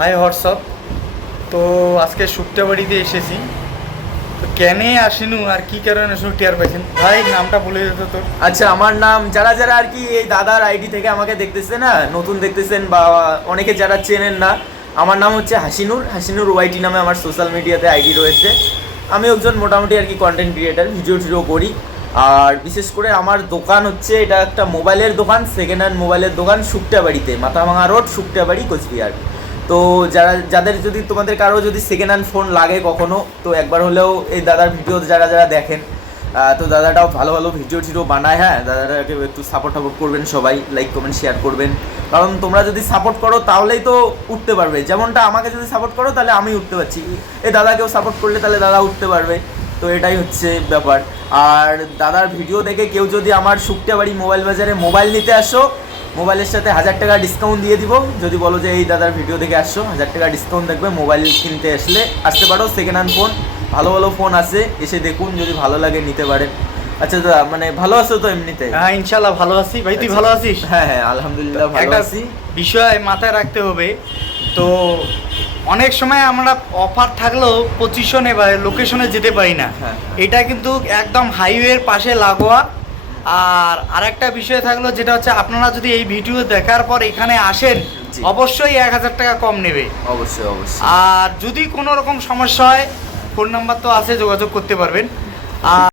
High WhatsApp তো আজকে শুক্তাবাড়িতে এসেছি। তো কেনে আসিনু আর কি কারণে শুধু টিয়ার পাইছেন? ভাই, নামটা বলে যেত তোর। আচ্ছা আমার নাম যারা যারা আর কি এই দাদার আইডি থেকে আমাকে দেখতেছে না, নতুন দেখতেছেন বা অনেকে যারা চেনেন না, আমার নাম হচ্ছে হাসিনুর। হাসিনুর ওয়াইটি নামে আমার সোশ্যাল মিডিয়াতে আইডি রয়েছে। আমি একজন মোটামুটি আর কি কন্টেন্ট ক্রিয়েটার ভিডিও টিডিও করি। আর বিশেষ করে আমার দোকান হচ্ছে, এটা একটা মোবাইলের দোকান সেকেন্ড হ্যান্ড মোবাইলের দোকান শুকটাবাড়িতে মাথাভাঙা রোড শুকটাবাড়ি কোচবিহার। তো যারা, যাদের যদি তোমাদের কারও যদি সেকেন্ড হ্যান্ড ফোন লাগে কখনো, তো একবার হলেও এই দাদার ভিডিও যারা যারা দেখেন তো দাদাটাও ভালো ভালো ভিডিও টিডিও বানায় হ্যাঁ? দাদাটাকে একটু সাপোর্ট টাপোর্ট করবেন সবাই লাইক কমেন্ট শেয়ার করবেন। কারণ তোমরা যদি সাপোর্ট করো, তাহলেই তো উঠতে পারবে। যেমনটা আমাকে যদি সাপোর্ট করো, তাহলে আমি উঠতে পারছি। এই দাদাকেও সাপোর্ট করলে তাহলে দাদা উঠতে পারবে। তো এটাই হচ্ছে ব্যাপার। আর দাদার ভিডিও দেখে কেউ যদি আমার শুকটাবাড়ি মোবাইল বাজারে মোবাইল নিতে আসো মোবাইলের সাথে হাজার টাকা ডিসকাউন্ট দিয়ে দিব। যদি বলো যে এই দাদার ভিডিও দেখে আসছো হাজার টাকা ডিসকাউন্ট দেখবে মোবাইল কিনতে আসলে আসতে পারো সেকেন্ড হ্যান্ড ফোন ভালো ভালো ফোন আছে এসে দেখুন যদি ভালো লাগে নিতে পারেন। আচ্ছা দাদা মানে ভালো আছো তো এমনিতে? হ্যাঁ ইনশাল্লাহ ভালো আছি। ভাই তুই ভালো আছিস? হ্যাঁ হ্যাঁ আলহামদুলিল্লাহ ভালো আছি। বিষয় মাথায় রাখতে হবে তো অনেক সময় আমরা অফার থাকলেও পজিশনে বা লোকেশনে যেতে পারি না। হ্যাঁ। এটা কিন্তু একদম হাইওয়ের পাশে লাগোয়া আর আরেকটা বিষয় থাকল যেটা হচ্ছে আপনারা যদি এই ভিডিও দেখার পর এখানে আসেন অবশ্যই এক হাজার টাকা কম নেবে। অবশ্যই অবশ্যই। আর যদি কোনো রকম সমস্যা হয় ফোন নাম্বার তো আছে যোগাযোগ করতে পারবেন। আর